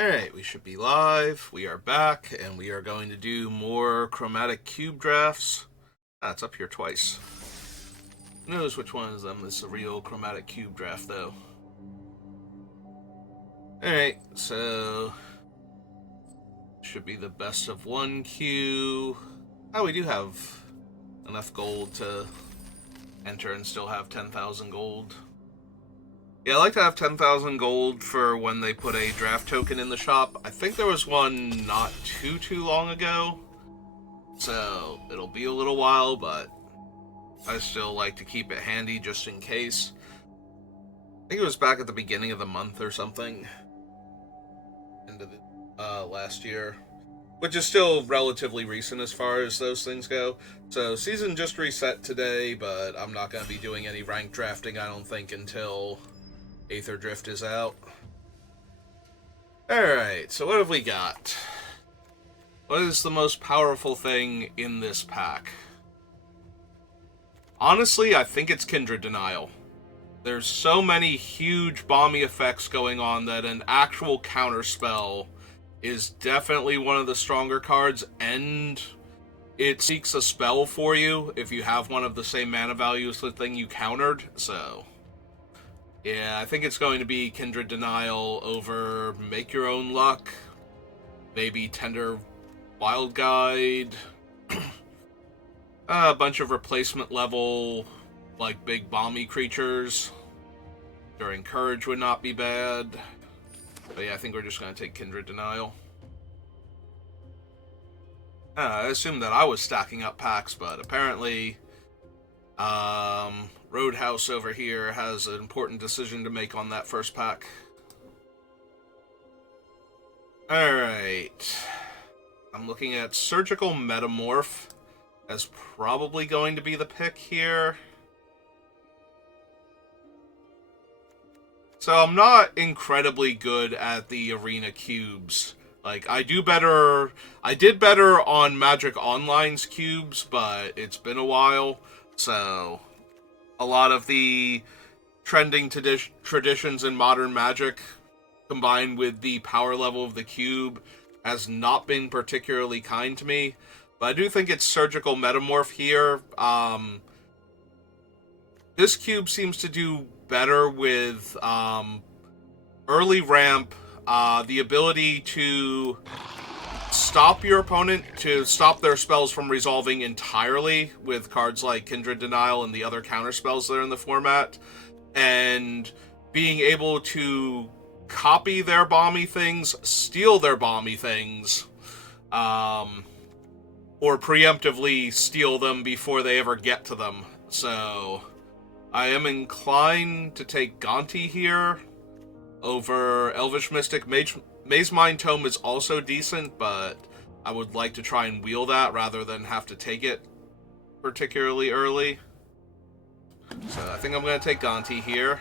Alright, we should be live. We are back, and we are going to do more chromatic cube drafts. Ah, it's up here twice. Who knows which one of them is a real chromatic cube draft, though. Alright, so... should be the best of one queue. Oh, we do have enough gold to enter and still have 10,000 gold. Yeah, I like to have 10,000 gold for when they put a draft token in the shop. I think there was one not too long ago, so it'll be a little while, but I still like to keep it handy just in case. I think it was back at the beginning of the month or something, end of the last year, which is still relatively recent as far as those things go. So season just reset today, but I'm not going to be doing any rank drafting, I don't think, until Aether Drift is out. Alright, so what have we got? What is the most powerful thing in this pack? Honestly, I think it's Kindred Denial. There's so many huge bomby effects going on that an actual counterspell is definitely one of the stronger cards, and it seeks a spell for you if you have one of the same mana values as the thing you countered, so... yeah, I think it's going to be Kindred Denial over Make Your Own Luck, maybe Tender Wild Guide, a bunch of replacement level, like big bomby creatures. During Courage would not be bad. But yeah, I think we're just going to take Kindred Denial. I assumed that I was stacking up packs, but apparently... Roadhouse over here has an important decision to make on that first pack. Alright. I'm looking at Surgical Metamorph as probably going to be the pick here. So I'm not incredibly good at the arena cubes. Like, I did better on Magic Online's cubes, but it's been a while, so... a lot of the trending traditions in modern Magic, combined with the power level of the cube, has not been particularly kind to me. But I do think it's Surgical Metamorph here. This cube seems to do better with early ramp, the ability to stop your opponent, to stop their spells from resolving entirely with cards like Kindred Denial and the other counter spells that are in the format, and being able to copy their bomby things, steal their bomby things, or preemptively steal them before they ever get to them. So I am inclined to take Gonti here over Elvish Mystic. Maze Mind Tome is also decent, but I would like to try and wheel that rather than have to take it particularly early. So I think I'm going to take Gonti here.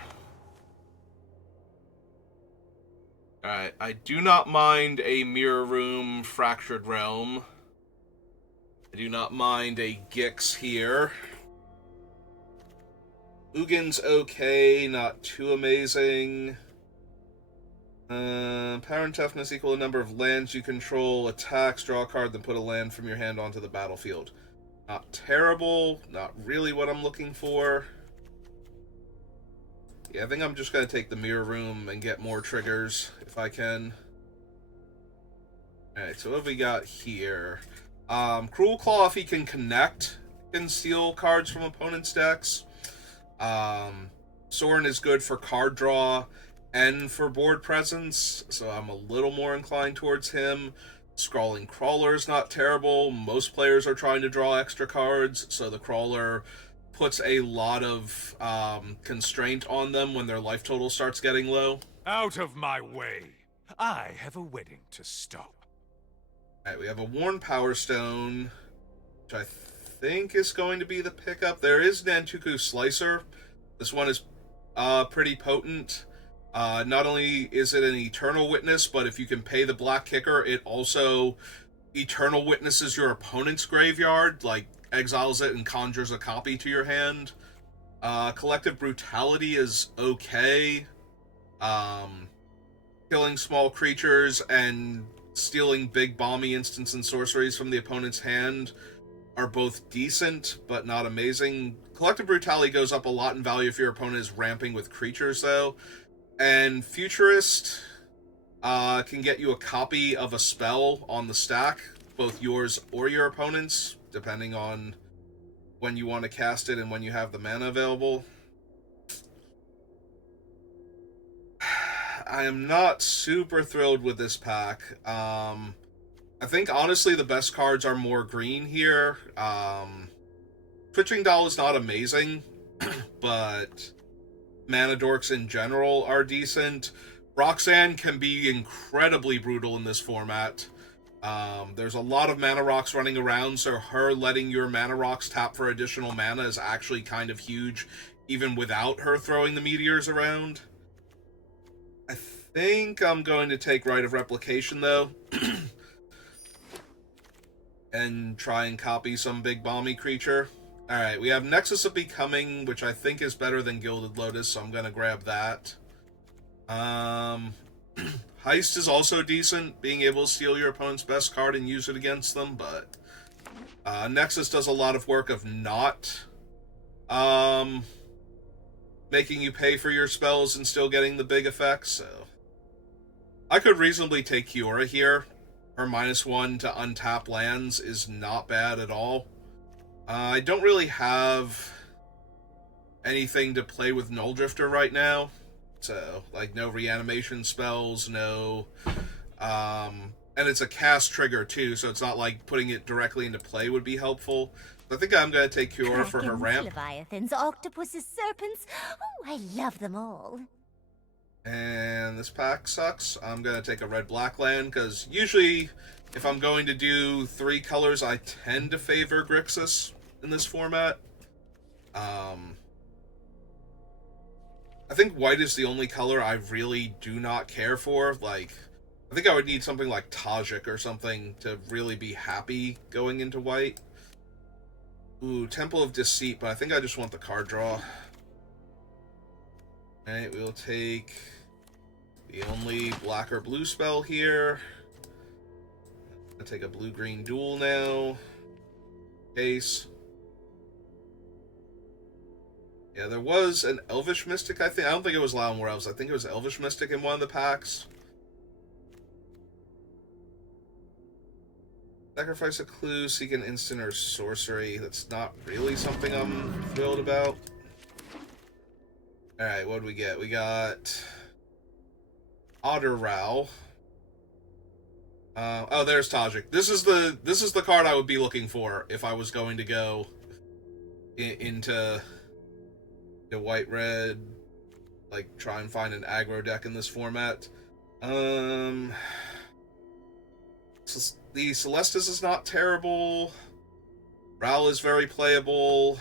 Alright, I do not mind a Mirror Room Fractured Realm. I do not mind a Gix here. Ugin's okay, not too amazing. Power and toughness equal the number of lands you control, attacks, draw a card, then put a land from your hand onto the battlefield. Not terrible, not really what I'm looking for. Yeah, I think I'm just going to take the Mirror Room and get more triggers, if I can. Alright, so what have we got here? Cruel Claw, if he can connect, can steal cards from opponents' decks. Sorin is good for card draw and for board presence, so I'm a little more inclined towards him. Scrawling Crawler is not terrible. Most players are trying to draw extra cards, so the Crawler puts a lot of constraint on them when their life total starts getting low. Out of my way! I have a wedding to stop. Alright, we have a Worn Power Stone, which I think is going to be the pickup. There is Nantuku Slicer. This one is pretty potent. Not only is it an Eternal Witness, but if you can pay the Black Kicker, it also Eternal Witnesses your opponent's graveyard, like exiles it and conjures a copy to your hand. Collective Brutality is okay. killing small creatures and stealing big bomby instants and sorceries from the opponent's hand are both decent, but not amazing. Collective Brutality goes up a lot in value if your opponent is ramping with creatures, though. And Futurist can get you a copy of a spell on the stack, both yours or your opponent's, depending on when you want to cast it and when you have the mana available. I am not super thrilled with this pack. I think, honestly, the best cards are more green here. Twitching Doll is not amazing, but Mana Dorks in general are decent. Roxanne can be incredibly brutal in this format. There's a lot of mana rocks running around, so her letting your mana rocks tap for additional mana is actually kind of huge, even without her throwing the meteors around. I think I'm going to take Rite of Replication, though, and try and copy some big bomby creature. Alright, we have Nexus of Becoming, which I think is better than Gilded Lotus, so I'm going to grab that. Heist is also decent, being able to steal your opponent's best card and use it against them, but Nexus does a lot of work of not making you pay for your spells and still getting the big effects, so I could reasonably take Kiora here. Her -1 to untap lands is not bad at all. I don't really have anything to play with Null Drifter right now. So, like, no reanimation spells, no... and it's a cast trigger, too, so it's not like putting it directly into play would be helpful. I think I'm going to take Kiora for her ramp. Leviathans, octopuses, serpents. Oh, I love them all. And this pack sucks. I'm going to take a red-black land, because usually, if I'm going to do 3 colors, I tend to favor Grixis in this format. I think white is the only color I really do not care for. Like, I think I would need something like Tajik or something to really be happy going into white. Ooh, Temple of Deceit, but I think I just want the card draw. Alright, we'll take the only black or blue spell here. I'll take a blue-green duel now. Case. Yeah, there was an Elvish Mystic, I think. I don't think it was Loud Elves. I think it was Elvish Mystic in one of the packs. Sacrifice a clue, seek an instant or sorcery. That's not really something I'm thrilled about. Alright, what do we get? We got Otter Row. Oh, there's Tajik. This is the card I would be looking for if I was going to go into the white-red, like, try and find an aggro deck in this format. The Celestis is not terrible. Ral is very playable.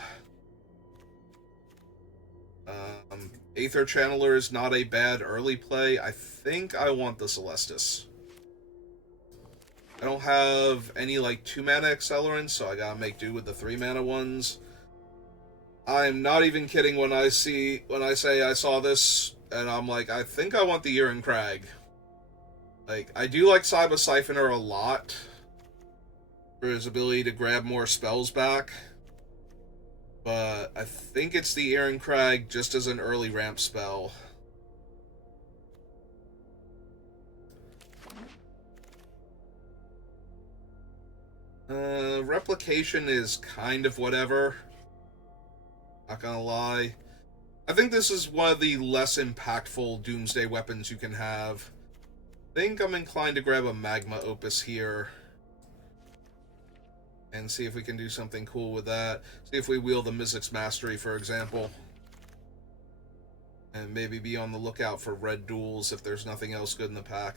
Aether Channeler is not a bad early play. I think I want the Celestis. I don't have any, like, 2-mana accelerants, so I gotta make do with the 3-mana ones. I'm not even kidding when I say I saw this, and I'm like, I think I want the Iron Crag. Like, I do like Cyber Siphoner a lot for his ability to grab more spells back, but I think it's the Iron Crag just as an early ramp spell. Replication is kind of whatever. Not gonna lie. I think this is one of the less impactful Doomsday weapons you can have. I think I'm inclined to grab a Magma Opus here. And see if we can do something cool with that. See if we wield the Mizzix Mastery, for example. And maybe be on the lookout for red duels if there's nothing else good in the pack.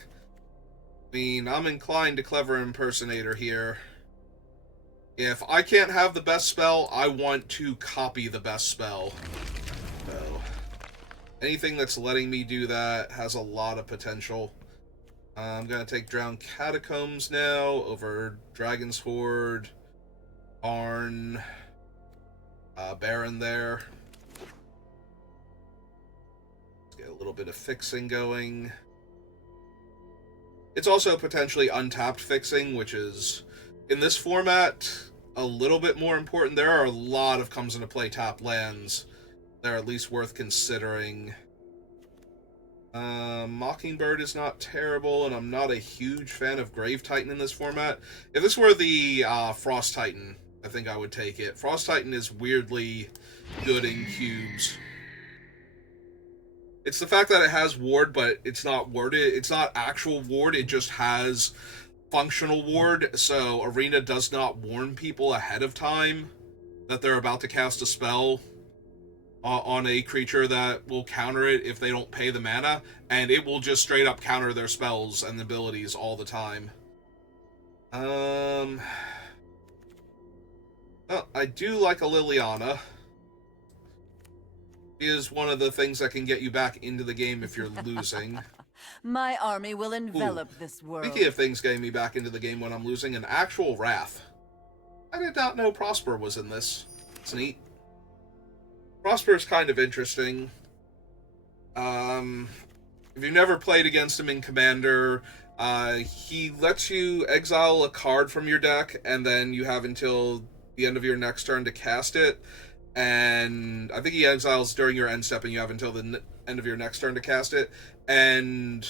I mean, I'm inclined to Clever Impersonator here. If I can't have the best spell, I want to copy the best spell. So, anything that's letting me do that has a lot of potential. I'm going to take Drowned Catacombs now over Dragon's Horde, Arn, Baron there. Let's get a little bit of fixing going. It's also potentially untapped fixing, which is, in this format, a little bit more important. There are a lot of comes into play tapped lands that are at least worth considering. Mockingbird is not terrible, and I'm not a huge fan of Grave Titan in this format. If this were the Frost Titan, I think I would take it. Frost Titan is weirdly good in cubes. It's the fact that it has ward, but it's not warded. It's not actual ward. It just has functional ward, so Arena does not warn people ahead of time that they're about to cast a spell on a creature that will counter it if they don't pay the mana, and it will just straight up counter their spells and abilities all the time. Well, I do like a Liliana. She is one of the things that can get you back into the game if you're losing. My army will envelop this world. Speaking of things getting me back into the game when I'm losing, an actual Wrath. I did not know Prosper was in this. It's neat. Prosper is kind of interesting. If you've never played against him in Commander, he lets you exile a card from your deck, and then you have until the end of your next turn to cast it. And I think he exiles during your end step, and you have until the end of your next turn to cast it. And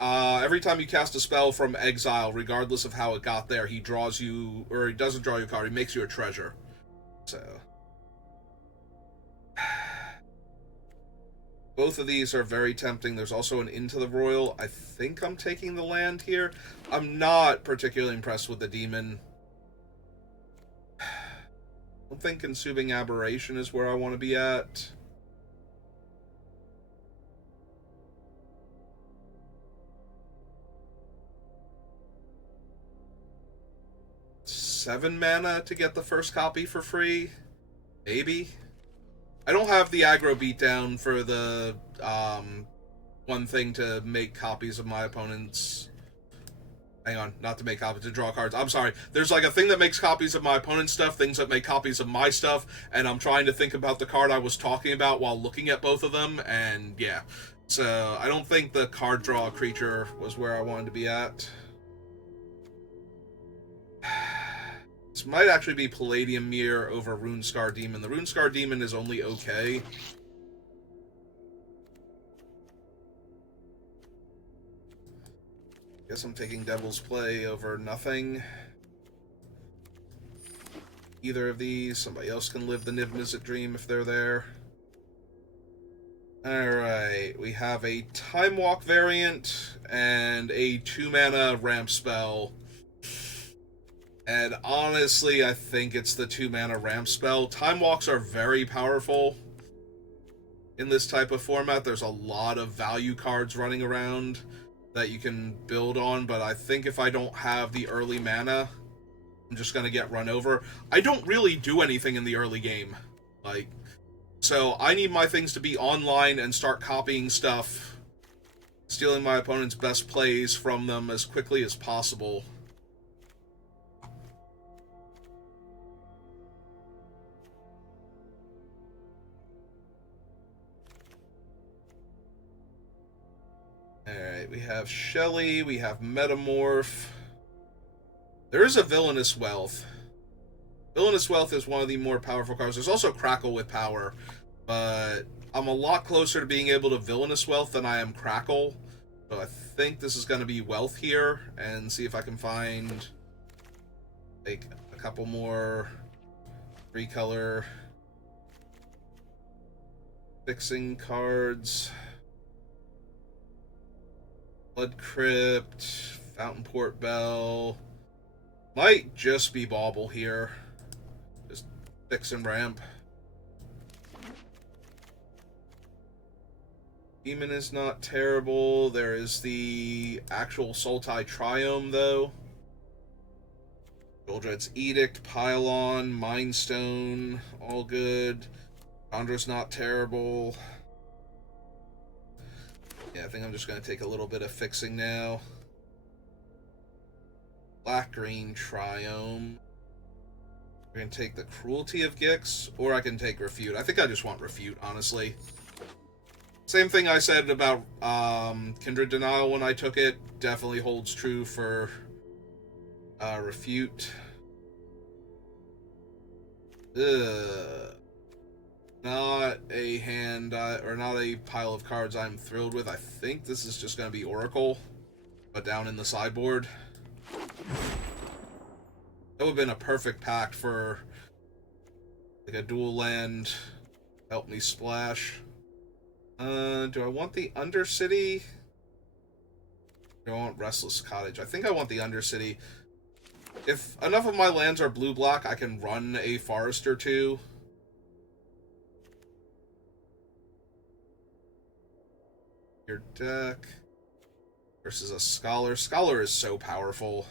every time you cast a spell from exile, regardless of how it got there, he draws you, or he doesn't draw you a card, he makes you a treasure. So both of these are very tempting. There's also an Into the Royal. I think I'm taking the land here. I'm not particularly impressed with the demon. I don't think Consuming Aberration is where I want to be at. Seven mana to get the first copy for free? Maybe? I don't have the aggro beatdown for the one thing to make copies of my opponent's... Hang on, not to make copies, to draw cards. I'm sorry. There's like a thing that makes copies of my opponent's stuff, things that make copies of my stuff, and I'm trying to think about the card I was talking about while looking at both of them, and yeah. So, I don't think the card draw creature was where I wanted to be at. This might actually be Palladium Mirror over Runescar Demon. The Runescar Demon is only okay. Guess I'm taking Devil's Play over nothing. Either of these. Somebody else can live the Niv Mizzet dream if they're there. Alright, we have a Time Walk variant and a 2-mana ramp spell. And honestly, I think it's the 2-mana ramp spell. Time Walks are very powerful in this type of format. There's a lot of value cards running around that you can build on, but I think if I don't have the early mana, I'm just gonna get run over. I don't really do anything in the early game. Like, so I need my things to be online and start copying stuff, stealing my opponent's best plays from them as quickly as possible. Alright, we have Shelly, we have Metamorph. There is a Villainous Wealth. Villainous Wealth is one of the more powerful cards. There's also Crackle with power, but I'm a lot closer to being able to Villainous Wealth than I am Crackle. So I think this is going to be Wealth here, and see if I can find like a couple more 3-color fixing cards. Blood Crypt, Fountain Port Bell. Might just be Bauble here. Just fix and ramp. Demon is not terrible. There is the actual Sultai Triome, though. Goldred's Edict, Pylon, Mindstone, all good. Chandra's not terrible. Yeah, I think I'm just going to take a little bit of fixing now. Black-green Triome. We're going to take the Cruelty of Gix, or I can take Refute. I think I just want Refute, honestly. Same thing I said about Kindred Denial when I took it. Definitely holds true for Refute. Not a hand, or not a pile of cards I'm thrilled with. I think this is just going to be Oracle, but down in the sideboard. That would have been a perfect pack for like a dual land. Help me splash. Do I want the Undercity? Do I want Restless Cottage? I think I want the Undercity. If enough of my lands are blue-black, I can run a Forest or two. Your deck versus a Scholar. Scholar is so powerful.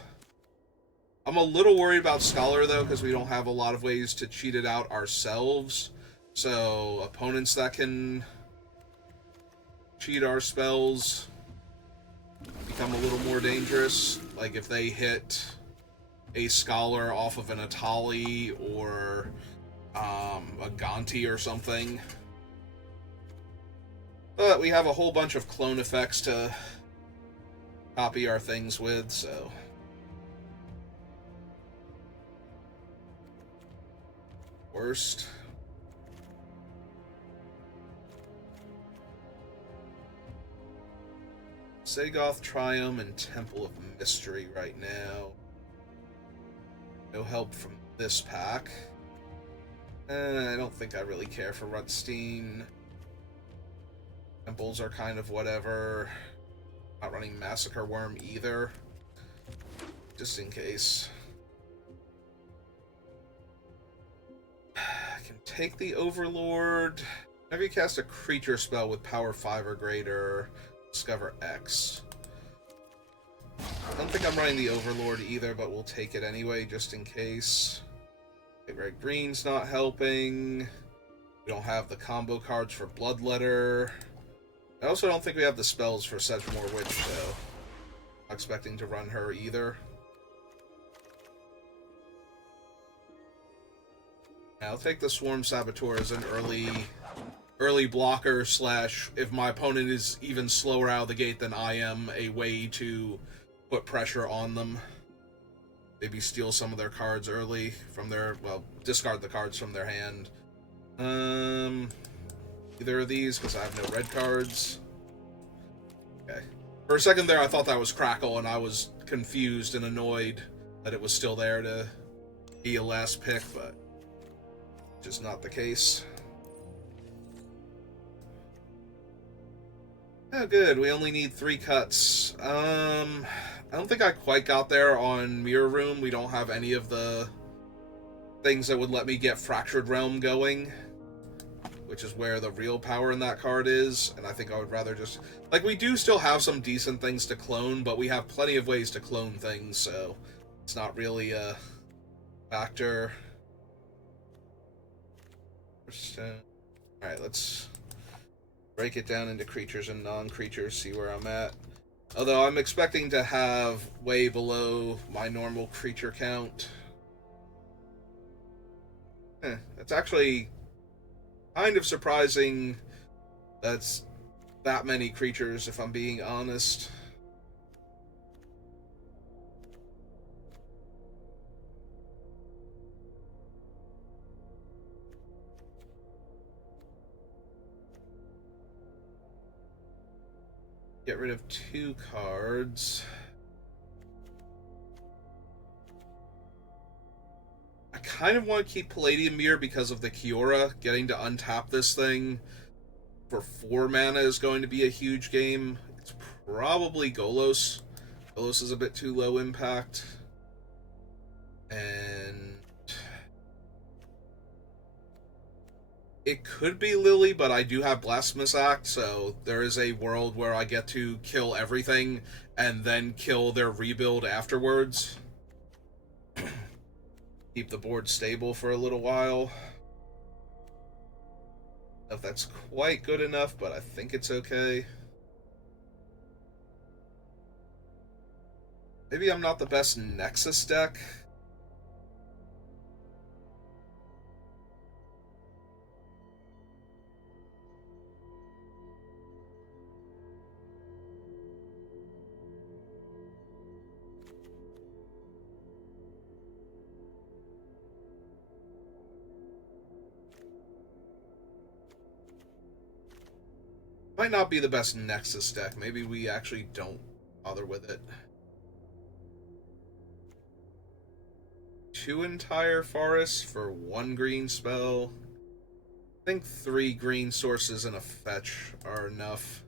I'm a little worried about Scholar, though, because we don't have a lot of ways to cheat it out ourselves. So, opponents that can cheat our spells become a little more dangerous. Like, if they hit a Scholar off of an Atali or a Gonti or something. But we have a whole bunch of clone effects to copy our things with, so... Worst. Sagoth, Triumph, and Temple of Mystery right now. No help from this pack. I don't think I really care for Rutstein. Temples are kind of whatever. Not running Massacre Worm either. Just in case. I can take the Overlord. Whenever you cast a creature spell with power 5 or greater, discover X. I don't think I'm running the Overlord either, but we'll take it anyway, just in case. Okay, Red Green's not helping. We don't have the combo cards for Bloodletter. I also don't think we have the spells for Sedgemoor Witch, though. Not expecting to run her either. I'll take the Swarm Saboteur as an early blocker slash, if my opponent is even slower out of the gate than I am, a way to put pressure on them. Maybe steal some of their cards early from their, well, discard the cards from their hand. Either of these, because I have no red cards. Okay. For a second there, I thought that was Crackle, and I was confused and annoyed that it was still there to be a last pick, but just not the case. Oh, good. We only need 3 cuts. I don't think I quite got there on Mirror Room. We don't have any of the things that would let me get Fractured Realm going, which is where the real power in that card is, and I think I would rather just... Like, we do still have some decent things to clone, but we have plenty of ways to clone things, so it's not really a factor. Alright, let's break it down into creatures and non-creatures, see where I'm at. Although I'm expecting to have way below my normal creature count. That's actually kind of surprising that's that many creatures, if I'm being honest. Get rid of 2 cards. I kind of want to keep Palladium Mirror because of the Kiora. Getting to untap this thing for 4 mana is going to be a huge game. It's probably Golos. Golos is a bit too low impact. And it could be Lily, but I do have Blasphemous Act, so there is a world where I get to kill everything and then kill their rebuild afterwards. Keep the board stable for a little while. I don't know if that's quite good enough, but I think it's okay. Maybe I'm not the best Nexus deck. Might not be the best Nexus deck. Maybe we actually don't bother with it. 2 entire forests for 1 green spell. I think 3 green sources and a fetch are enough.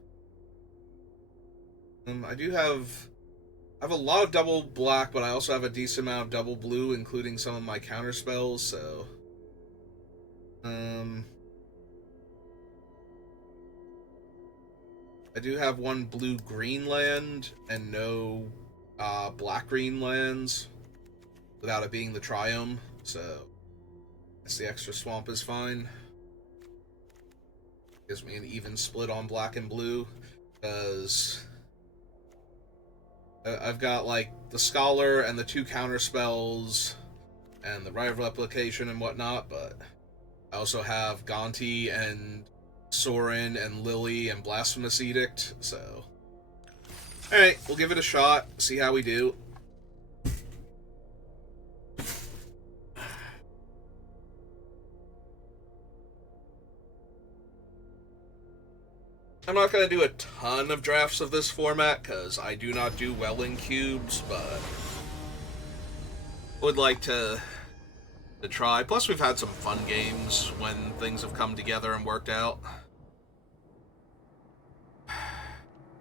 I have a lot of double black, but I also have a decent amount of double blue, including some of my counter spells, so I do have 1 blue-green land and no black-green lands without it being the Triome, so I guess the extra swamp is fine. Gives me an even split on black and blue, because I've got, like, the Scholar and the 2 counter spells and the Rite of Replication and whatnot, but I also have Gonti and Sorin and Lily and Blasphemous Edict, so alright, we'll give it a shot, see how we do. I'm not going to do a ton of drafts of this format, because I do not do well in cubes, but would like to try. Plus, we've had some fun games when things have come together and worked out.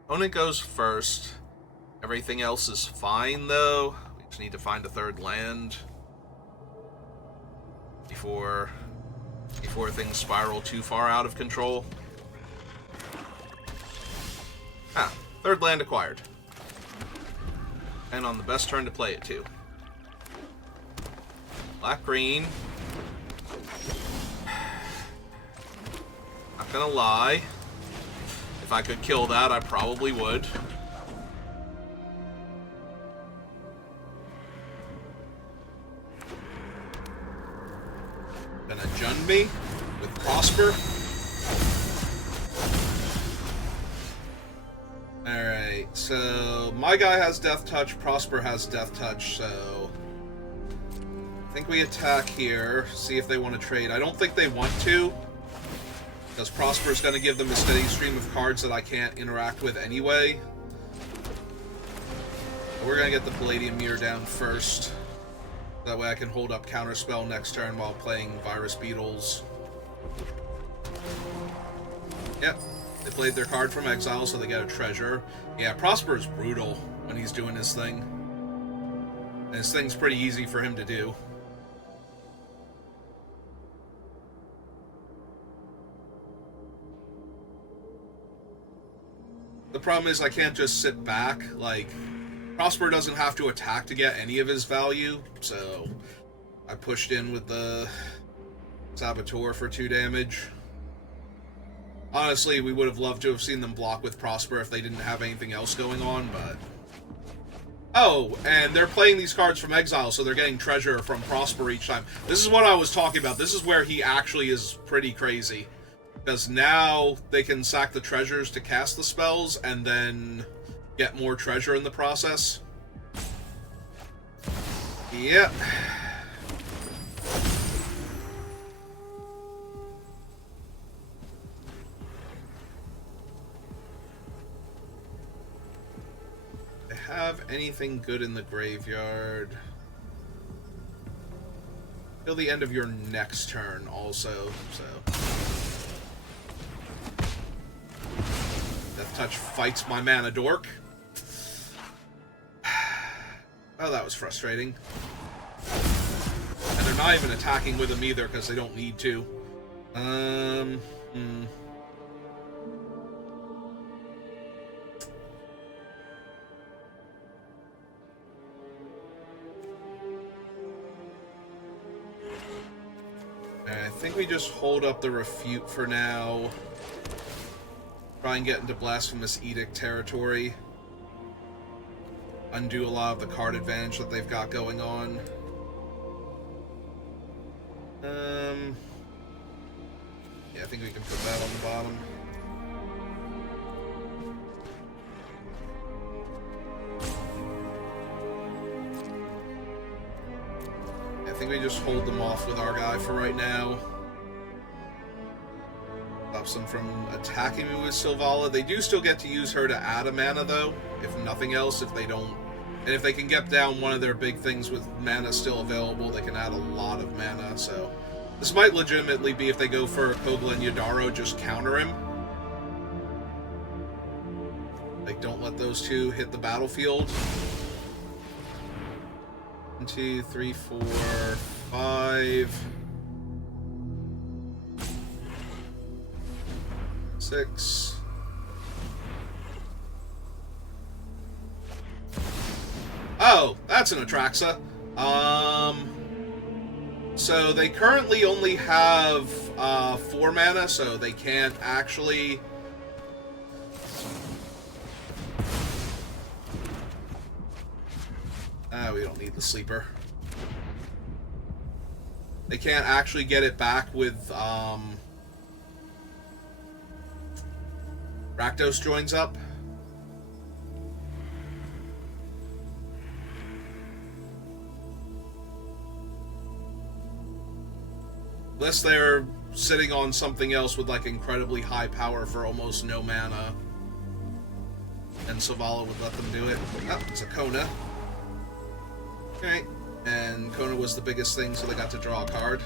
Opponent goes first. Everything else is fine, though. We just need to find a 3rd land before things spiral too far out of control. Ah, 3rd land acquired. And on the best turn to play it, too. Black-green. Not gonna lie. If I could kill that, I probably would. Gonna Jund me with Prosper. Alright, so my guy has Death Touch, Prosper has Death Touch, so I think we attack here, see if they want to trade. I don't think they want to, because Prosper is going to give them a steady stream of cards that I can't interact with anyway. We're going to get the Palladium Mirror down first. That way I can hold up Counterspell next turn while playing Virus Beetles. Yep. They played their card from exile, so they get a treasure. Yeah, Prosper is brutal when he's doing his thing. And his thing's pretty easy for him to do. The problem is I can't just sit back. Like, Prosper doesn't have to attack to get any of his value, so I pushed in with the Saboteur for 2 damage. Honestly, we would have loved to have seen them block with Prosper if they didn't have anything else going on, but... Oh, and they're playing these cards from exile, so they're getting treasure from Prosper each time. This is what I was talking about. This is where he actually is pretty crazy. Because now they can sack the treasures to cast the spells, and then get more treasure in the process. Yep. Have anything good in the graveyard till the end of your next turn also, so Death Touch fights my mana dork. Oh, that was frustrating. And they're not even attacking with him either because they don't need to. I think we just hold up the Refute for now. Try and get into Blasphemous Edict territory. Undo a lot of the card advantage that they've got going on. Yeah, I think we can put that on the bottom. I think we just hold them off with our guy for right now. Stop them from attacking me with Sylvala. They do still get to use her to add a mana, though, if nothing else, if they don't... And if they can get down one of their big things with mana still available, they can add a lot of mana, so... This might legitimately be, if they go for Kogla and Yadaro, just counter him. Like, don't let those two hit the battlefield. 1, 2, 3, 4, 5... 6. Oh, that's an Atraxa. So they currently only have 4 mana, so they can't actually... we don't need the sleeper. They can't actually get it back with Rakdos joins up. Unless they're sitting on something else with, like, incredibly high power for almost no mana. And Sylvala would let them do it. Oh, it's a Kona. Alright. And Kona was the biggest thing, so they got to draw a card.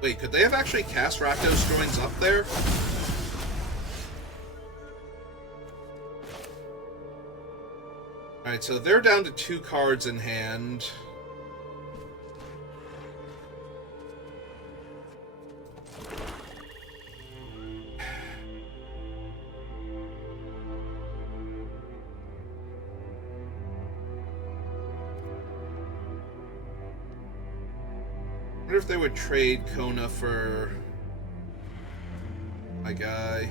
Wait, could they have actually cast Rakdos Joins up there? Alright, so they're down to 2 cards in hand. I wonder if they would trade Kona for my guy.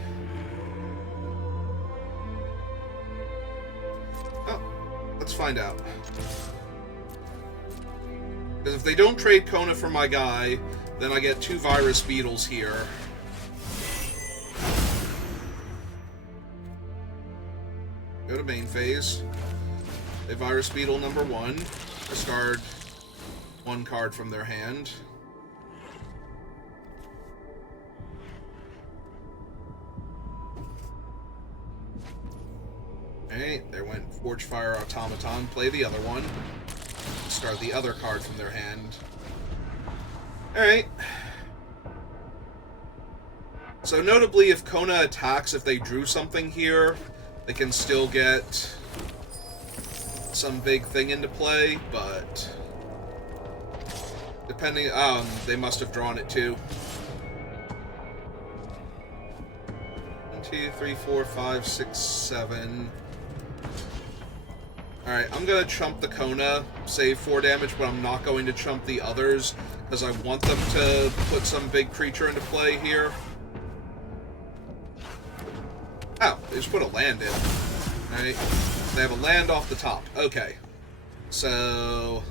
Oh, let's find out. Because if they don't trade Kona for my guy, then I get 2 Virus Beetles here. Go to main phase. A Virus Beetle number 1. Discard 1 card from their hand. Alright, there went Forgefire Automaton. Play the other one. Discard the other card from their hand. Alright. So notably, if Kona attacks, if they drew something here, they can still get some big thing into play, but... Depending... they must have drawn it too. 1, 2, 3, 4, 5, 6, 7... Alright, I'm gonna chump the Kona, save 4 damage, but I'm not going to chump the others, because I want them to put some big creature into play here. Oh, they just put a land in. Alright, they have a land off the top. Okay. So...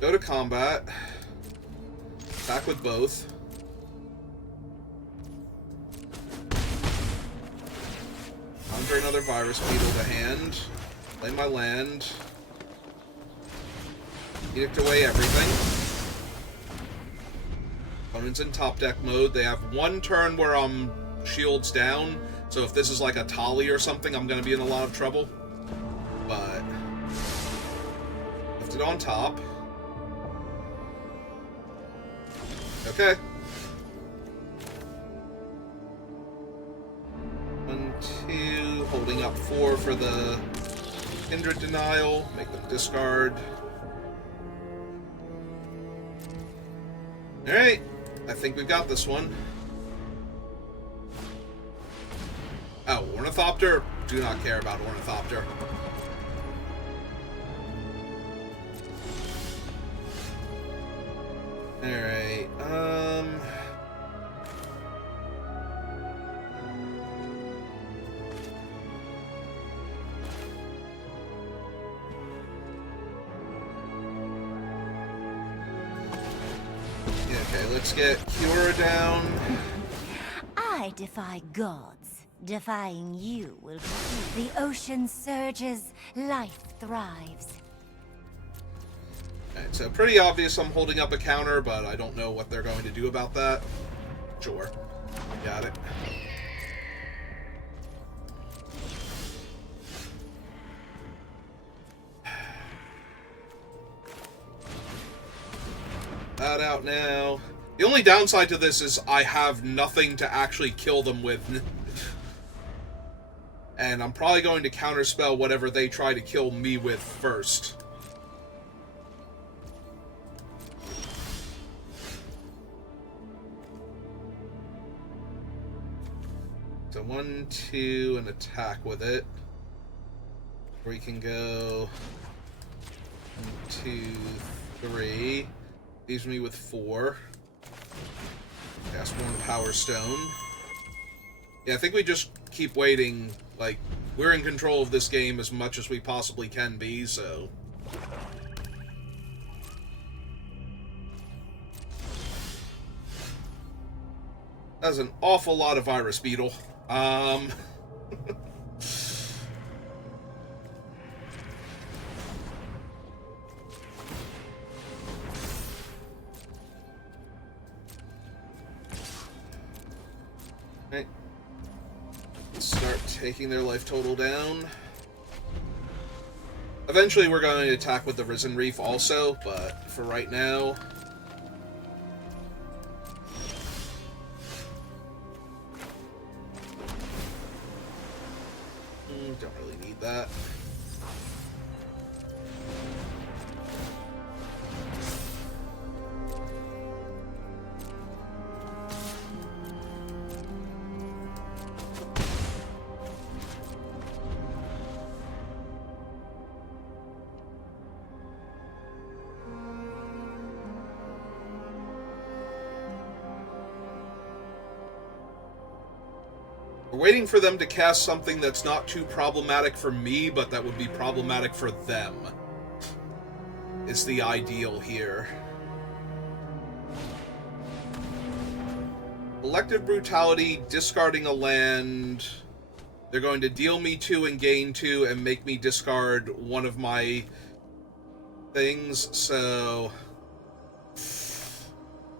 Go to combat. Attack with both. Conjure another Virus Beetle to hand. Play my land. Edict away everything. Opponent's in top deck mode. They have 1 turn where I'm shields down, so if this is like a Tali or something, I'm going to be in a lot of trouble. But... left it on top. Okay. 1, 2, holding up 4 for the Kindred Denial. Make them discard. Alright, I think we've got this one. Oh, Ornithopter? Do not care about Ornithopter. Alright, okay, let's get Cura down. I defy gods. Defying you will be. The ocean surges, life thrives. Alright, so pretty obvious I'm holding up a counter, but I don't know what they're going to do about that. Sure. Got it. That out now. The only downside to this is I have nothing to actually kill them with. And I'm probably going to counterspell whatever they try to kill me with first. So 1, 2, and attack with it. We can go 1, 2, 3. Leaves me with 4. Cast 1 Power Stone. Yeah, I think we just keep waiting. Like, we're in control of this game as much as we possibly can be, so... That's an awful lot of Virus Beetle. Right. Start taking their life total down. Eventually we're going to attack with the Risen Reef also, but for right now... Don't really need that. We're waiting for them to cast something that's not too problematic for me, but that would be problematic for them. Is the ideal here. Elective Brutality, discarding a land. They're going to deal me 2 and gain 2 and make me discard one of my things, so...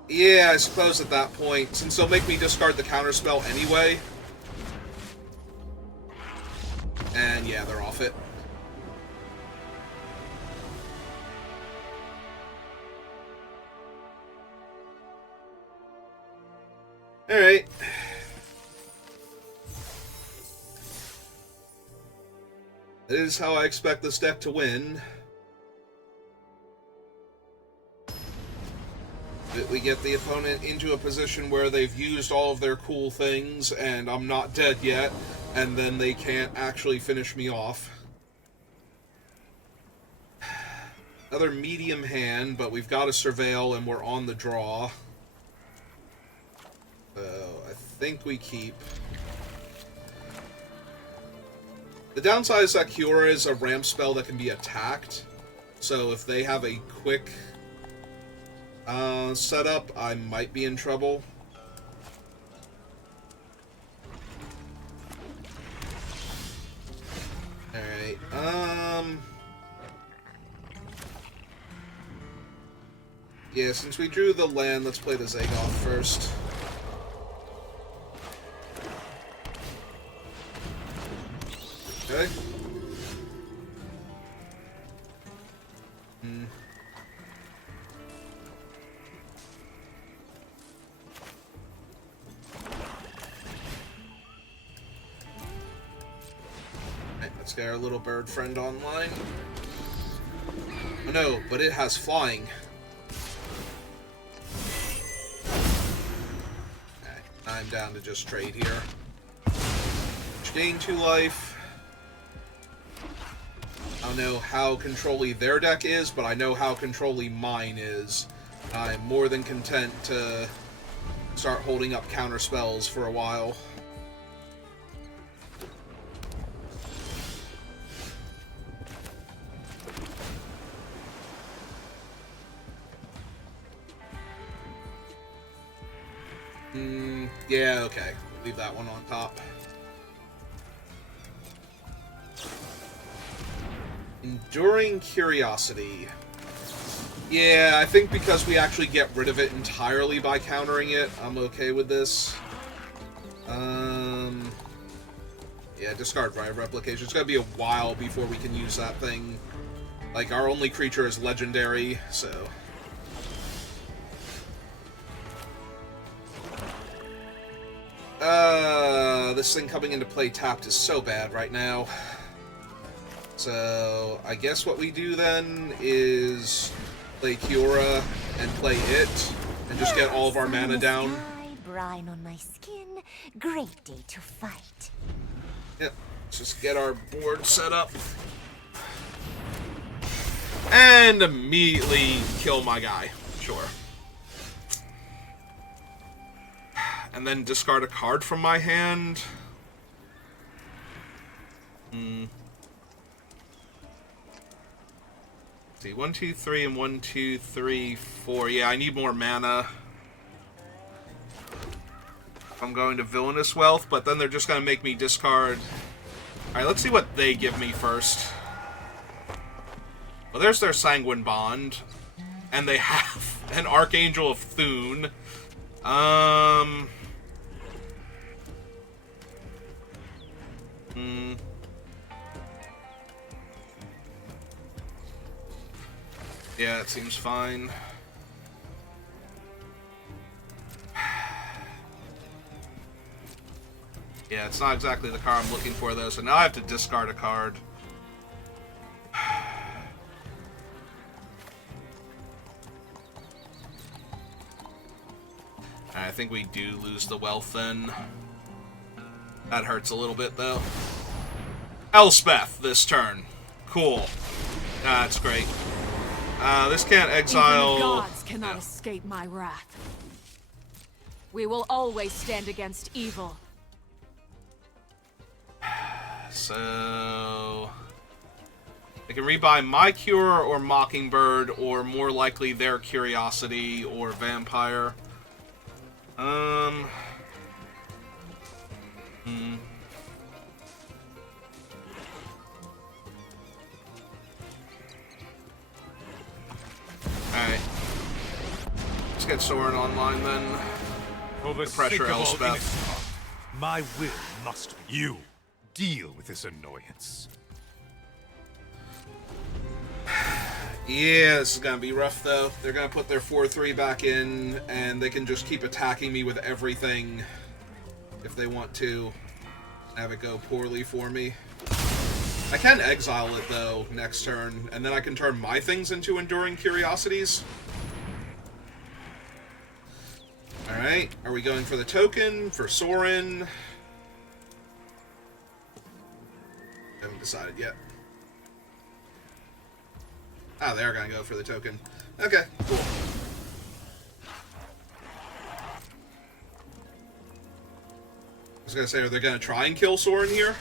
Yeah, I suppose at that point, since they'll make me discard the counterspell anyway... And yeah, they're off it. Alright. That is how I expect this deck to win. That we get the opponent into a position where they've used all of their cool things and I'm not dead yet. And then they can't actually finish me off. Another medium hand, but we've got a Surveil and we're on the draw. So, I think we keep. The downside is that Kiora is a ramp spell that can be attacked. So if they have a quick setup, I might be in trouble. Alright, yeah, since we drew the land, let's play the Zagoth first. Okay. Let's get our little bird friend online. Oh no, but it has flying. Okay, I'm down to just trade here. Gain 2 life. I don't know how control-y their deck is, but I know how control-y mine is. I'm more than content to start holding up counter spells for a while. Yeah, okay. Leave that one on top. Enduring Curiosity. Yeah, I think because we actually get rid of it entirely by countering it, I'm okay with this. Yeah, discard Riot Replication. It's gonna be a while before we can use that thing. Like, our only creature is legendary, so... this thing coming into play tapped is so bad right now. So, I guess what we do then is play Kiora and play it, and just get all of our mana down. Sky, brine on my skin. Great day to fight. Yep, let's just get our board set up. And immediately kill my guy. Sure. And then discard a card from my hand. See, 1, 2, 3, and 1, 2, 3, 4. Yeah, I need more mana. If I'm going to Villainous Wealth, but then they're just going to make me discard. Alright, let's see what they give me first. Well, there's their Sanguine Bond. And they have an Archangel of Thune. Yeah, it seems fine. Yeah, it's not exactly the card I'm looking for, though, so now I have to discard a card. I think we do lose the wealth, then. That hurts a little bit, though. Elspeth this turn. Cool. That's great. This can't exile... Even the gods cannot escape my wrath. We will always stand against evil. So... I can rebuy my Cure or Mockingbird, or more likely their Curiosity or Vampire. Alright. Let's get Soren online then. For the Pressure sake of all Elspeth. innocent, my will must be you. Deal with this annoyance. Yeah, this is gonna be rough though. They're gonna put their 4-3 back in, and they can just keep attacking me with everything if they want to. Have it go poorly for me. I can exile it though next turn, and then I can turn my things into Enduring Curiosities. Alright, are we going for the token? For Soren? Haven't decided yet. Ah, they're gonna go for the token. Okay, cool. I was gonna say, are they gonna try and kill Soren here?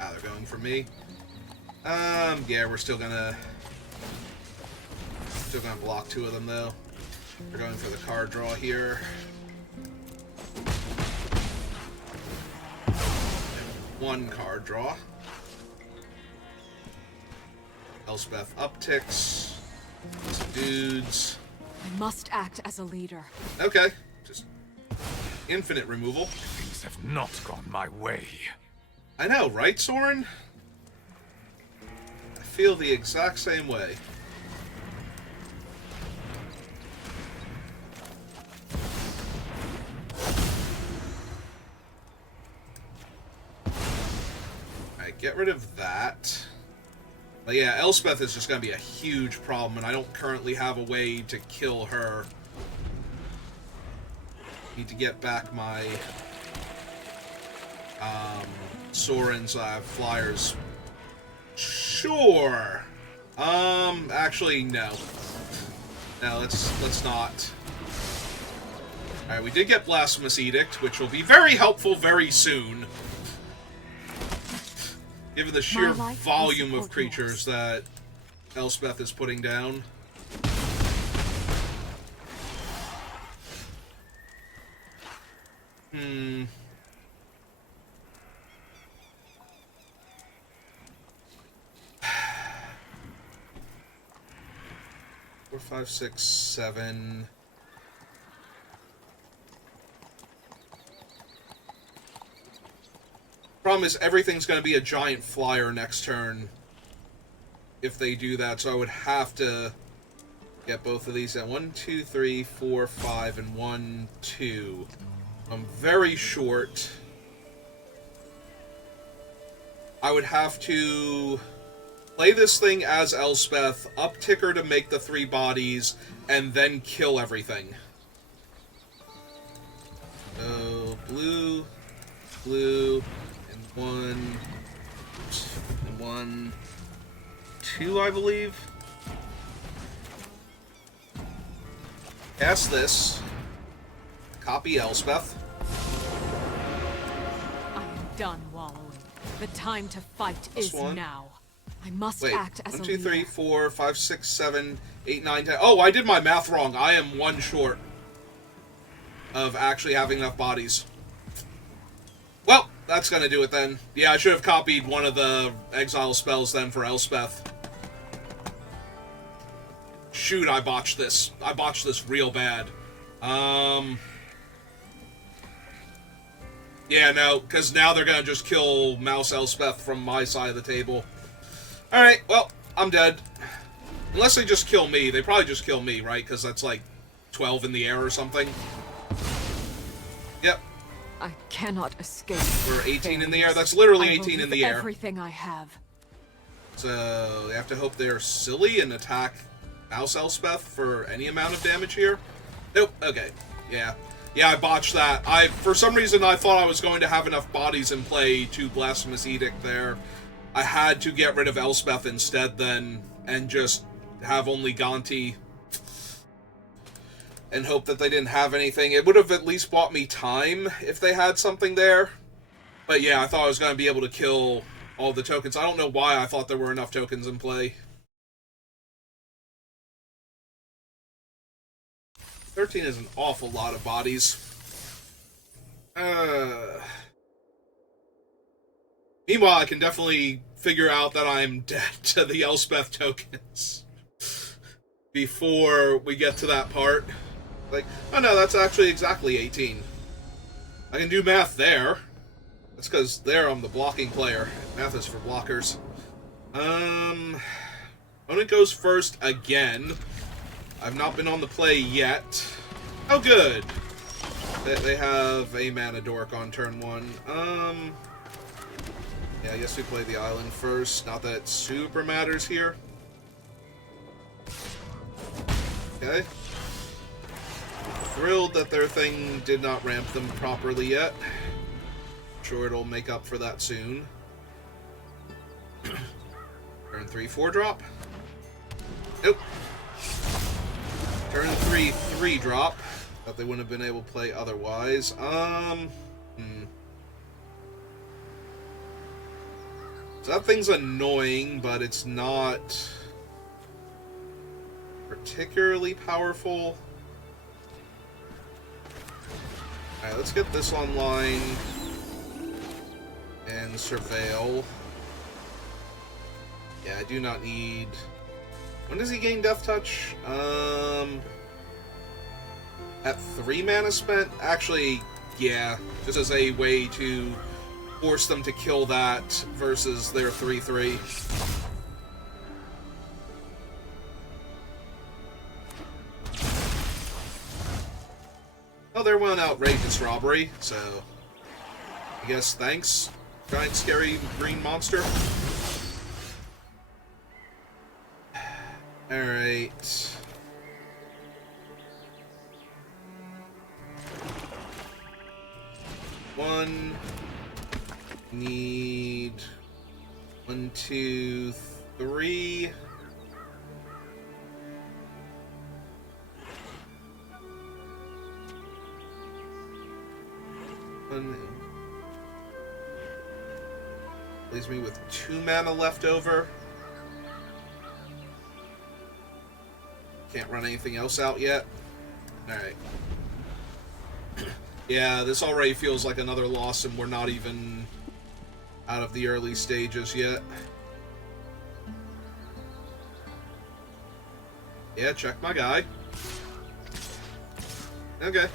Ah, they're going for me. Yeah, we're still gonna block 2 of them though. They're going for the card draw here. One card draw. Elspeth upticks. Some dudes. I must act as a leader. Okay. Just infinite removal. Things have not gone my way. I know, right, Soren? I feel the exact same way. Alright, get rid of that. But yeah, Elspeth is just going to be a huge problem, and I don't currently have a way to kill her. Need to get back my Soren's flyers. Sure. Actually, no. No, let's not. Alright, we did get Blasphemous Edict, which will be very helpful very soon. Given the sheer volume of creatures that Elspeth is putting down. 5, 6, 7. Problem is, everything's going to be a giant flyer next turn if they do that, so I would have to get both of these at 1, 2, 3, 4, 5, and 1, 2. I'm very short. I would have to play this thing as Elspeth, uptick her to make the 3 bodies, and then kill everything. So, blue, blue, and 1, and 1, 2, I believe. Cast this. Copy Elspeth. I am done wallowing. The time to fight Plus is 1. now. I must Wait, act as 1, a 2, 3, leader. 4, 5, 6, 7, 8, 9, 10. Oh, I did my math wrong. I am 1 short of actually having enough bodies. Well, that's gonna do it then. Yeah, I should have copied one of the exile spells then for Elspeth. Shoot, I botched this. I botched this real bad. Yeah, no, because now they're gonna just kill Mouse Elspeth from my side of the table. Alright, well, I'm dead. Unless they just kill me. They probably just kill me, right? Because that's like 12 in the air or something. Yep. I cannot escape. We're 18 in the air. That's literally I will 18 in give the air. Everything I have. So, they have to hope they're silly and attack Mouse Elspeth for any amount of damage here. Nope. Okay. Yeah. Yeah, I botched that. For some reason, I thought I was going to have enough bodies in play to Blasphemous Edict there. I had to get rid of Elspeth instead then, and just have only Gonti, and hope that they didn't have anything. It would have at least bought me time if they had something there. But yeah, I thought I was going to be able to kill all the tokens. I don't know why I thought there were enough tokens in play. 13 is an awful lot of bodies. Meanwhile, I can definitely figure out that I'm dead to the Elspeth tokens before we get to that part. Like, oh no, that's actually exactly 18. I can do math there. That's because there I'm the blocking player. Math is for blockers. Opponent goes first again. I've not been on the play yet. Oh, good. They have a mana dork on turn 1. Yeah, I guess we play the island first. Not that it super matters here. Okay. Thrilled that their thing did not ramp them properly yet. Sure it'll make up for that soon. Turn 3, 4 drop. Nope. Turn 3, 3 drop. That they wouldn't have been able to play otherwise. So that thing's annoying, but it's not particularly powerful. Alright, let's get this online and surveil. Yeah, I do not need... When does he gain Death Touch? At 3 mana spent? Actually, yeah. Just as a way to force them to kill that versus their 3/3. Oh, there went outrageous robbery, so I guess thanks, giant scary green monster. Alright. Need 1, 2, 3. Leaves me with 2 mana left over. Can't run anything else out yet. Alright. Yeah, this already feels like another loss, and we're not even out of the early stages yet. Yeah, check my guy. Okay.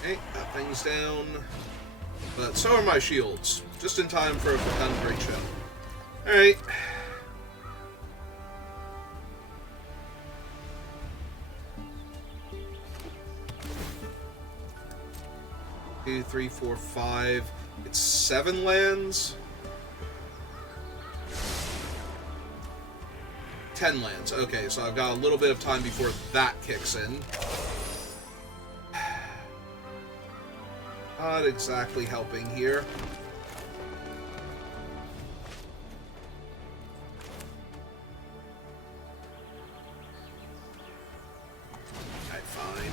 Okay, that thing's down. But so are my shields. Just in time for a pretend great show. Alright. 2, 3, 4, 5. It's 7 lands. 10 lands. Okay, so I've got a little bit of time before that kicks in. Not exactly helping here. Alright, fine.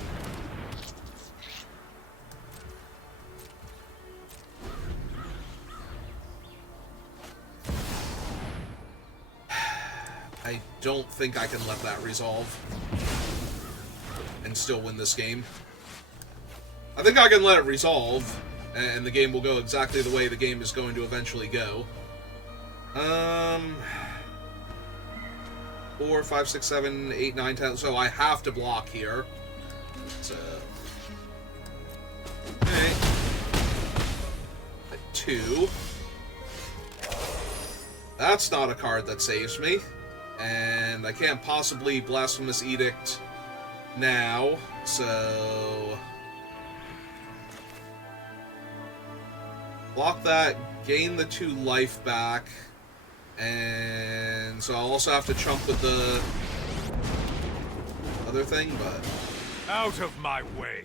I don't think I can let that resolve and still win this game. I think I can let it resolve, and the game will go exactly the way the game is going to eventually go. 4, 5, 6, 7, 8, 9, 10. So I have to block here. So, okay. 2. That's not a card that saves me. And I can't possibly Blasphemous Edict now, so... block that, gain the 2 life back, and so I'll also have to chump with the other thing, but... Out of my way!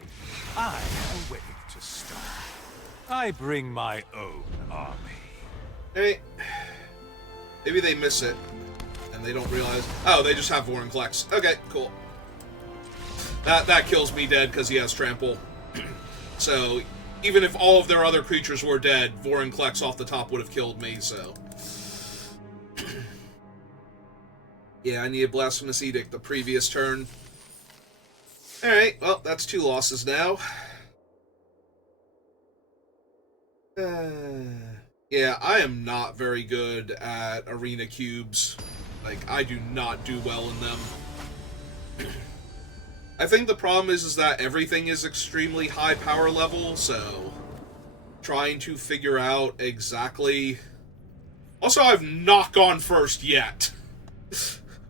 I am waiting to start. I bring my own army. Hey, maybe they miss it, and they don't realize... Oh, they just have Vorinclex. Okay, cool. That kills me dead because he has Trample. So... even if all of their other creatures were dead, Vorinclex off the top would have killed me, so... yeah, I needed Blasphemous Edict the previous turn. Alright, well, that's 2 losses now. Yeah, I am not very good at arena cubes. Like, I do not do well in them. I think the problem is that everything is extremely high power level, so trying to figure out exactly... Also, I've not gone first yet.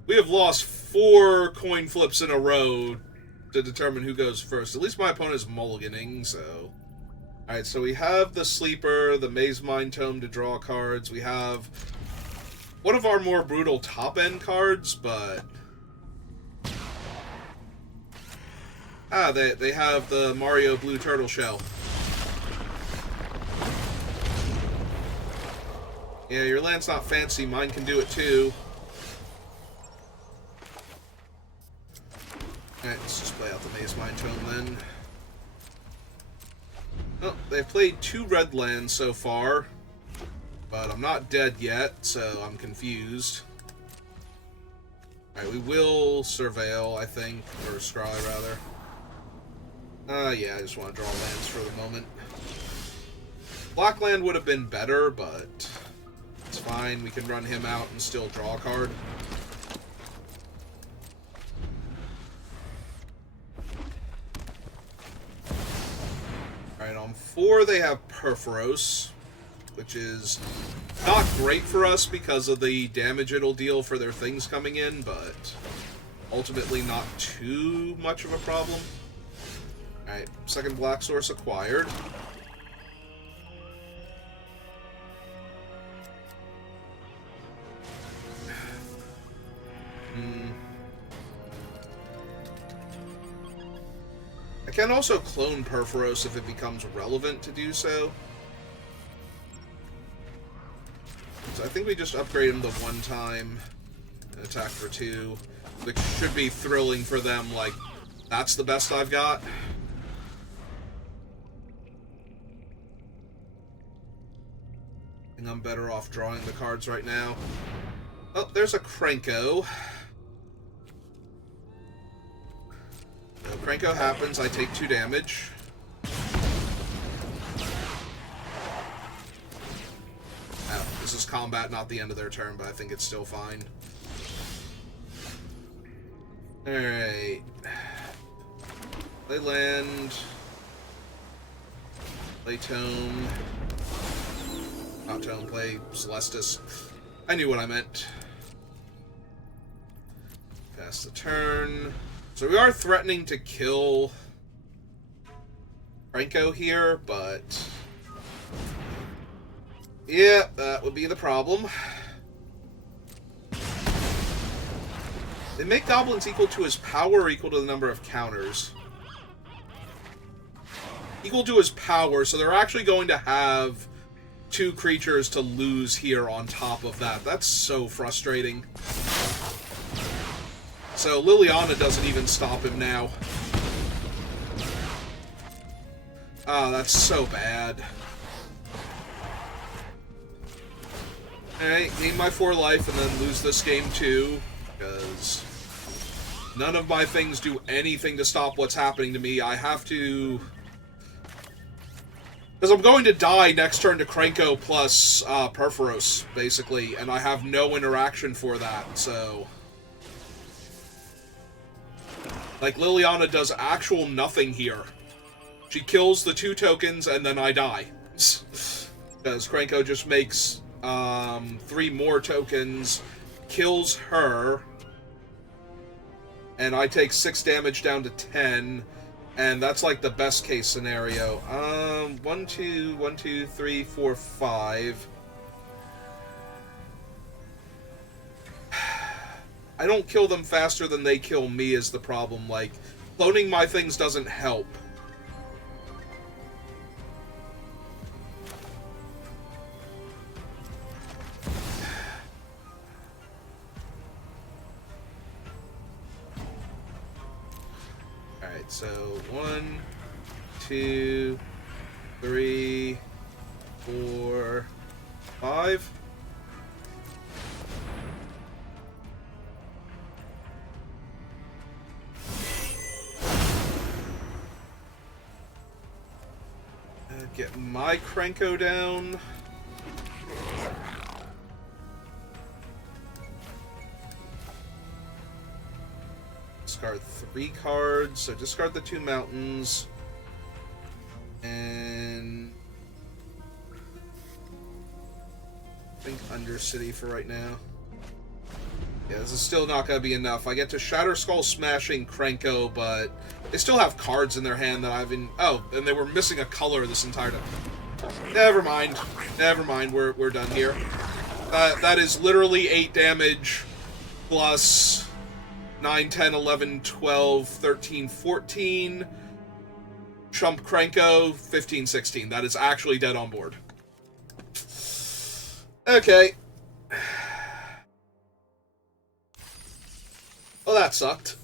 We have lost 4 coin flips in a row to determine who goes first. At least my opponent is mulliganing, so... Alright, so we have the Sleeper, the Maze Mind Tome to draw cards. We have one of our more brutal top-end cards, but... Ah, they have the Mario Blue Turtle Shell. Yeah, your land's not fancy. Mine can do it too. Alright, let's just play out the Maze Mind Tome then. Oh, they've played 2 red lands so far. But I'm not dead yet, so I'm confused. Alright, we will Surveil, I think. Or Scry, rather. Yeah, I just want to draw lands for the moment. Black land would have been better, but it's fine. We can run him out and still draw a card. Alright, on 4 they have Perforos, which is not great for us because of the damage it'll deal for their things coming in, but ultimately not too much of a problem. Alright, second black source acquired. I can also clone Perforos if it becomes relevant to do so. I think we just upgrade them the one time. Attack for 2. Which should be thrilling for them, like, that's the best I've got. I think I'm better off drawing the cards right now. Oh, there's a Cranko. So Cranko happens, I take 2 damage. Oh, this is combat, not the end of their turn, but I think it's still fine. Alright. Play land. Play tome. Not tome, play Celestis. I knew what I meant. Pass the turn. So we are threatening to kill Franco here, but yeah, that would be the problem. They make goblins equal to his power or equal to the number of counters. Equal to his power, so they're actually going to have 2 creatures to lose here on top of that. That's so frustrating. So Liliana doesn't even stop him now. Oh, that's so bad. Alright, gain my 4 life and then lose this game too, because none of my things do anything to stop what's happening to me. I have to... Because I'm going to die next turn to Cranko plus Perforos, basically, and I have no interaction for that, so... Like, Liliana does actual nothing here. She kills the 2 tokens, and then I die. Because Cranko just makes 3 more tokens, kills her, and I take 6 damage down to 10, and that's like the best case scenario. 1, 2, 3, 4, 5. I don't kill them faster than they kill me is the problem. Like, cloning my things doesn't help. Alright, so 1, 2, 3, 4, 5. Get my Cranko down. Discard 3 cards, so discard the 2 mountains. And I think Undercity for right now. Yeah, this is still not going to be enough. I get to Shatter Skull smashing Cranko, but they still have cards in their hand that I've been... Oh, and they were missing a color this entire time. Never mind. Never mind. We're done here. That is literally 8 damage plus 9, 10, 11, 12, 13, 14. Chump Cranko, 15, 16. That is actually dead on board. Okay. Well, that sucked.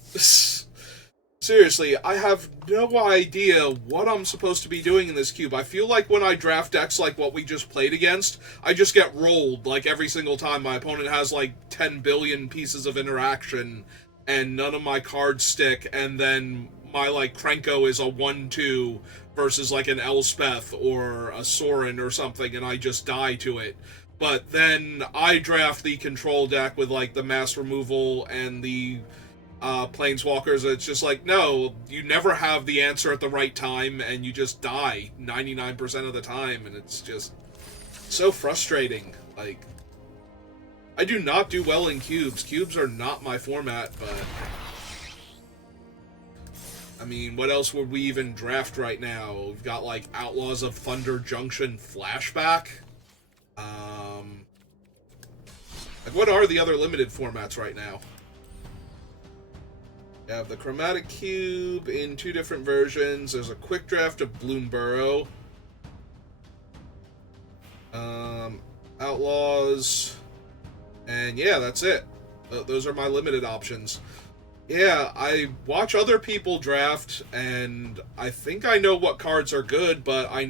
Seriously, I have no idea what I'm supposed to be doing in this cube. I feel like when I draft decks like what we just played against, I just get rolled, like, every single time. My opponent has, like, 10 billion pieces of interaction, and none of my cards stick, and then my, like, Cranko is a 1-2 versus, like, an Elspeth or a Sorin or something, and I just die to it. But then I draft the control deck with, like, the mass removal and the Planeswalkers. It's just like, no, you never have the answer at the right time, and you just die 99% of the time, and it's just so frustrating. Like, I do not do well in cubes. Cubes are not my format, but... I mean, what else would we even draft right now? We've got, like, Outlaws of Thunder Junction Flashback. Like, what are the other limited formats right now? You have the Chromatic Cube in 2 different versions. There's a quick draft of Bloomburrow. Outlaws, and yeah, that's it. Those are my limited options. Yeah, I watch other people draft, and I think I know what cards are good, but I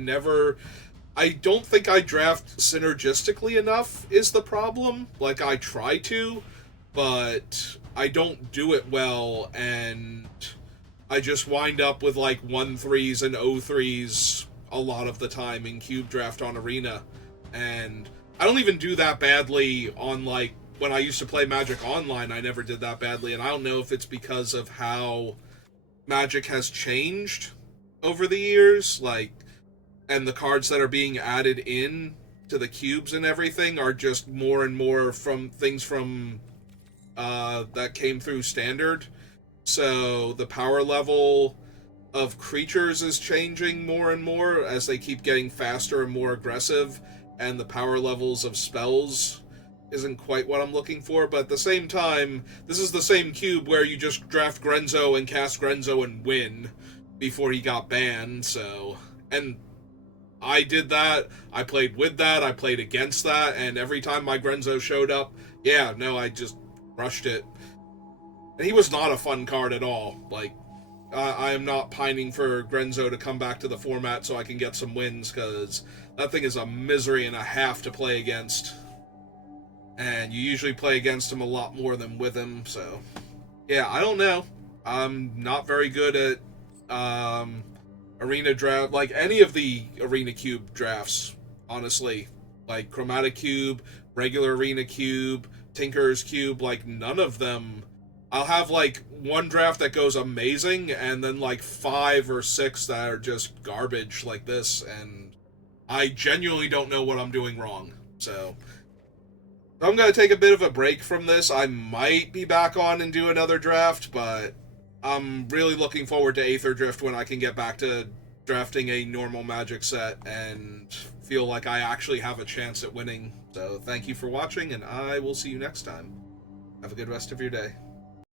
don't think I draft synergistically enough is the problem. Like, I try to, but I don't do it well, and I just wind up with, like, 1-3s and 0-3s a lot of the time in Cube Draft on Arena. And I don't even do that badly on, like, when I used to play Magic Online, I never did that badly, and I don't know if it's because of how Magic has changed over the years, like, and the cards that are being added in to the cubes and everything are just more and more from things from that came through Standard. So the power level of creatures is changing more and more as they keep getting faster and more aggressive, and the power levels of spells isn't quite what I'm looking for, but at the same time, this is the same cube where you just draft Grenzo and cast Grenzo and win before he got banned, so... And I did that, I played with that, I played against that, and every time my Grenzo showed up, yeah, no, I just rushed it. And he was not a fun card at all. Like, I am not pining for Grenzo to come back to the format so I can get some wins, because that thing is a misery and a half to play against. And you usually play against him a lot more than with him, so... Yeah, I don't know. I'm not very good at, Arena draft, like, any of the Arena Cube drafts, honestly. Like, Chromatic Cube, regular Arena Cube, Tinker's Cube, like, none of them... I'll have, like, one draft that goes amazing, and then, like, 5 or 6 that are just garbage like this, and I genuinely don't know what I'm doing wrong, so... I'm going to take a bit of a break from this. I might be back on and do another draft, but I'm really looking forward to Aether Drift when I can get back to drafting a normal Magic set and feel like I actually have a chance at winning. So thank you for watching, and I will see you next time. Have a good rest of your day.